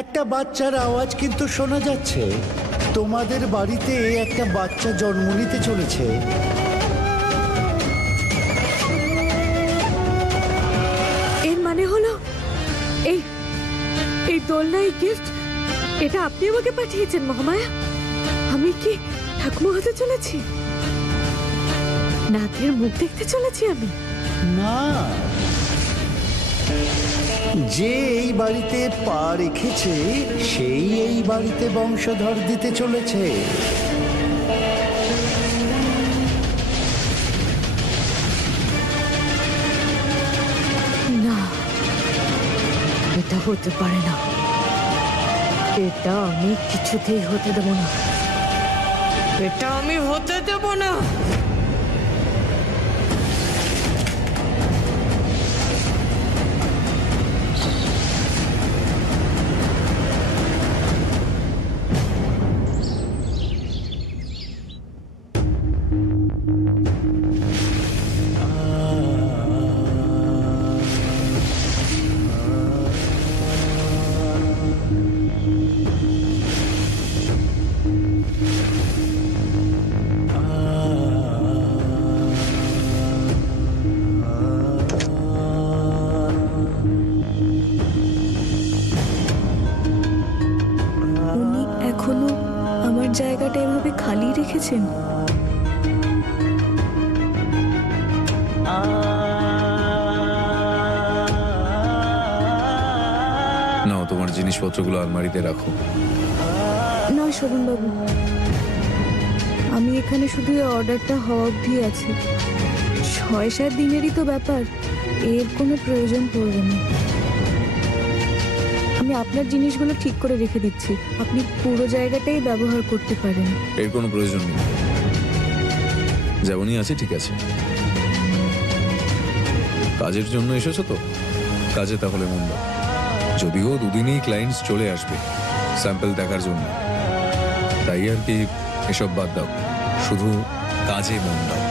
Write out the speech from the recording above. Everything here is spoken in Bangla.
একটা বাচ্চার আওয়াজ কিন্তু শোনা যাচ্ছে। তোমাদের বাড়িতে একটা বাচ্চা জন্ম নিতে চলেছে। এর মানে হলো এই এই দোলনায় গিফট, এটা আপনি আমাকে পাঠিয়েছেন মহামায়া? আমি কি ঠাকুমা হতে চলেছি? নাথের মুখ দেখতে চলেছি আমি? না, যে এই বাড়িতে পা রেখেছে সেই এই বাড়িতে বংশধর দিতে চলেছে। না, এটা হতে পারে না। এটা আমি কিছুতেই হতে দেব না। এটা আমি হতে দেব না। উনি এখনো আমার জায়গাটা এভাবে খালি রেখেছেন। নাও তোমার জিনিসপত্রগুলো আলমারিতে রাখো। নয় শোভনবাবু, আমি এখানে শুধু এই অর্ডারটা হওয়া অবধি আছি। 6-7 দিনেরই তো ব্যাপার, এর কোনো প্রয়োজন পড়বে না। আমি আপনার জিনিসগুলো ঠিক করে রেখে দিচ্ছি, আপনি পুরো জায়গাটাই ব্যবহার করতে পারেন। এর কোনো প্রয়োজন নেই, যেমনই আছে ঠিক আছে। কাজের জন্য এসেছো তো, কাজে তাহলে মন দাও। যদিও দুদিনেই ক্লায়েন্টস চলে আসবে স্যাম্পল দেখার জন্য, তাই আর কি এসব বাদ দাও, শুধু কাজে মন দাও।